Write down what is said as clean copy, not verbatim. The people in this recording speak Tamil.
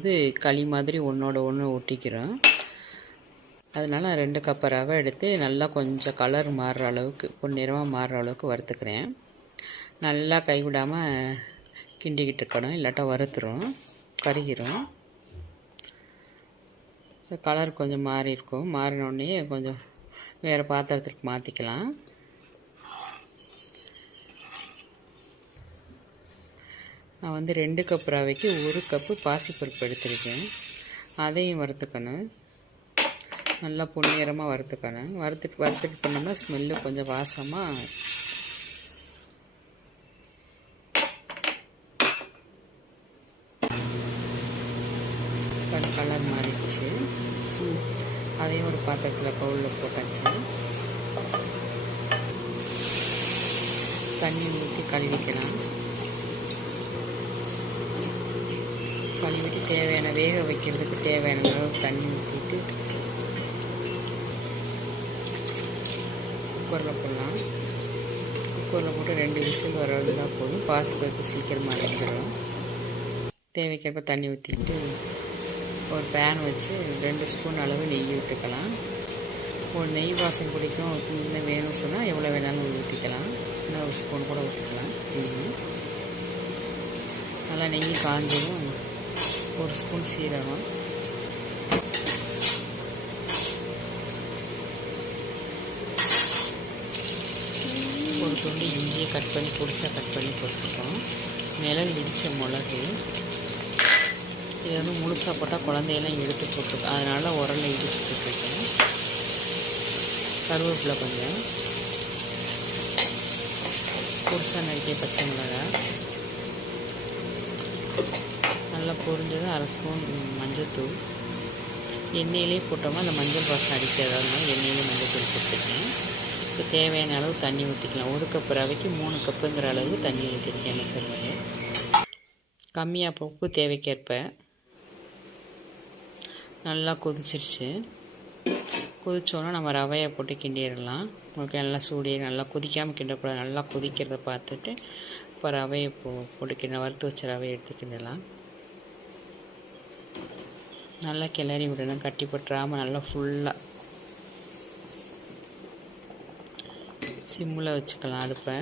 இது களி மாதிரி ஒன்றோட ஒன்று ஒட்டிக்கிறோம். அதனால் 2 கப் ரவை எடுத்து நல்லா கொஞ்சம் கலர் மாறுற அளவுக்கு பொன்னிறமாக மாறுற அளவுக்கு வறுத்துக்கிறேன். நல்லா கைவிடாமல் கிண்டிக்கிட்டு இருக்கணும், இல்லாட்டா வறுத்துரும், கருகிரும். கலர் கொஞ்சம் மாறி இருக்கும். மாறினோடனே கொஞ்சம் வேறு பாத்திரத்துக்கு மாற்றிக்கலாம். நான் வந்து 2 கப் ரவைக்கு 1 கப்பு பாசிப்பருப்பு எடுத்துருக்கேன். அதையும் வறுத்துக்கணும். நல்லா பொன்னிறமாக வறுத்துக்கணும். வறுத்துட்டு பண்ணோம்னா ஸ்மெல்லு கொஞ்சம் வாசமாக கலர் மாறிடுச்சு. அதையும் ஒரு பாத்திரத்தில் பவுலில் போட்டாச்சு. தண்ணி ஊற்றி கழுவிக்கலாம். கழுவிட்டு தேவையான வேக வைக்கிறதுக்கு தேவையான அளவு தண்ணி ஊற்றிட்டு குக்கரில் போடலாம். குக்கரில் போட்டு 2 விசில் வர்றது தான் போதும். பாசிப்பருப்பு சீக்கிரமாக வெந்துடும். தேவைக்கிறப்ப தண்ணி ஊற்றிட்டு ஒரு பேன் வச்சு 2 ஸ்பூன் அளவு நெய் விட்டுக்கலாம். ஒரு நெய் வாசம் பிடிக்கும் இன்னும் வேணும்னு சொன்னால் எவ்வளோ வேணாலும் ஊற்றிக்கலாம். இன்னும் 1 ஸ்பூன் கூட ஊற்றிக்கலாம். நெய் நல்லா நெய் காஞ்சதும் 1 ஸ்பூன் சீரகம், ஒரு துண்டு இஞ்சியை கட் பண்ணி பொடிசாக கட் பண்ணி போட்டுருக்கோம். மிளகு இடித்த மிளகு, இது வந்து முழுசாக போட்டால் குழந்தையெல்லாம் எடுத்து போட்டுருக்கோம், அதனால் உரலில் இடித்து போட்டுருக்கேன். கருவேப்பிலை கொஞ்சம், பொடிசாக நறுக்கிய பச்சை மிளகாய், நல்லா பொரிஞ்சதும் 1/2 ஸ்பூன் மஞ்சள்தூள். எண்ணெயிலே போட்டோம்னா அந்த மஞ்சள் வாசம் அடிக்காததுனால எண்ணெயிலே மஞ்சள்தூள் போட்டுருக்கேன். இப்போ தேவையான அளவு தண்ணி ஊற்றிக்கலாம். 1 கப் ரவைக்கு 3 கப்புங்கிற அளவு தண்ணி ஊற்றிருக்கேன். மசாலாவை கம்மியாக உப்பு தேவைக்கேற்ப. நல்லா கொதிச்சிருச்சு. கொதிச்சோன்னா நம்ம ரவையை போட்டு கிண்டிடலாம். உங்களுக்கு நல்லா சூடி நல்லா கொதிக்காமல் கிண்டக்கூடாது. நல்லா கொதிக்கிறத பார்த்துட்டு இப்போ ரவையை போட்டு வறுத்து வச்ச ரவையை எடுத்து கிண்டலாம். நல்லா கிளறி விடணும், கட்டி போட்டுறாமல் நல்லா ஃபுல்லாக சிம்மில் வச்சுக்கலாம் அடுப்பை.